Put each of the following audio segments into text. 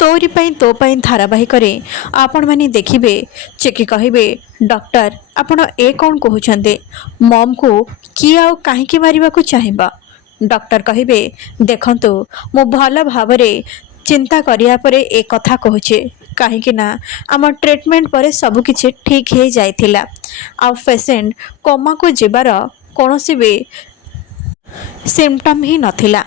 तोरी पाई तो पाई धारावाहिक आपण मैंने देखिए चिकी कहे डॉक्टर आपण ए कौन कहते मम को किए आउ कहीं मारिबा को चाहिबा। डॉक्टर कहे देखंतु मु भल भाव चिंता करिया परे ए कथा कहूचे कहीं ना आम ट्रीटमेंट पर सबकिछि ठीक हो जाइथिला आ पेशेंट कोमा को जीवार कौन भी सिम्पटम ही नथिला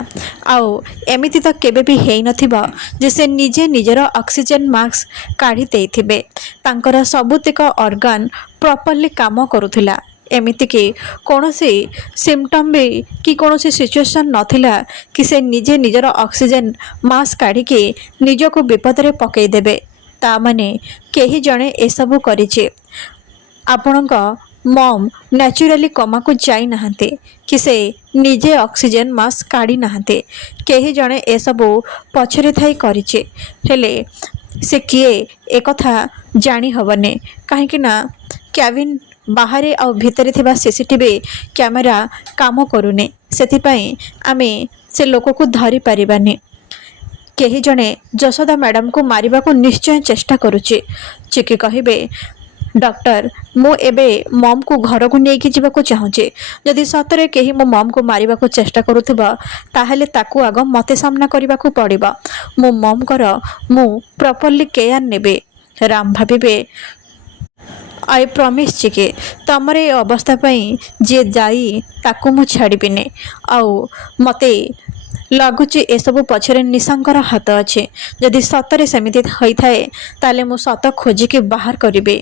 आउ एमिति तो केबे भी हेई नथिबा जे से निजे निजर ऑक्सीजन मास्क काढ़ी देइथिबे तांकर सबुतिक ऑर्गन प्रॉपर्ली काम करुथिला एमिति कि कौनसी सिम्पटम भी कि कौनसी सिचुएशन नथिला कि से निजे निजर ऑक्सीजन मास्क काढ़ी के निजको विपद रे पकई देबे ता माने केही जणे ए सब करिचे आपणक मम न्याचुराली कोमा को जाई नहांते कि से निजे ऑक्सीजन मास्क काढ़ी नहांते केही जणे ए सब पछरे थाई करिचे हेले से किए ए कथा जानी हबने काहे ना कैबिन बाहर आ भितरे थिबा सीसीटीवी कैमेरा काम करूने सेथिपाई आमे से लोक को धरी पारिबानी केही जणे जशोदा मैडम को मारिबा को निश्चय चेष्टा करुचे चिकी कहिबे डॉक्टर मु एबे मम को घर को लेकिन जीवा चाहूचे जदि सतरे कहीं मो मम को मारिबा को चेष्टा करुथिबा ताहेले ताकू आग मते सामना करबा को पड़िबा मो मम कर मु प्रॉपर्ली केयर नेबे राम भाबिबे आई प्रॉमिस चिके तमरे ए अवस्था पई जे जाई ताकू मु छाड़ीबिने आउ मते लगुच ए सब पछरे निशांकर हाथ अच्छे जदि सतरे सेमिति होई थाए ताले मु सत खोजिके बाहर करिबे।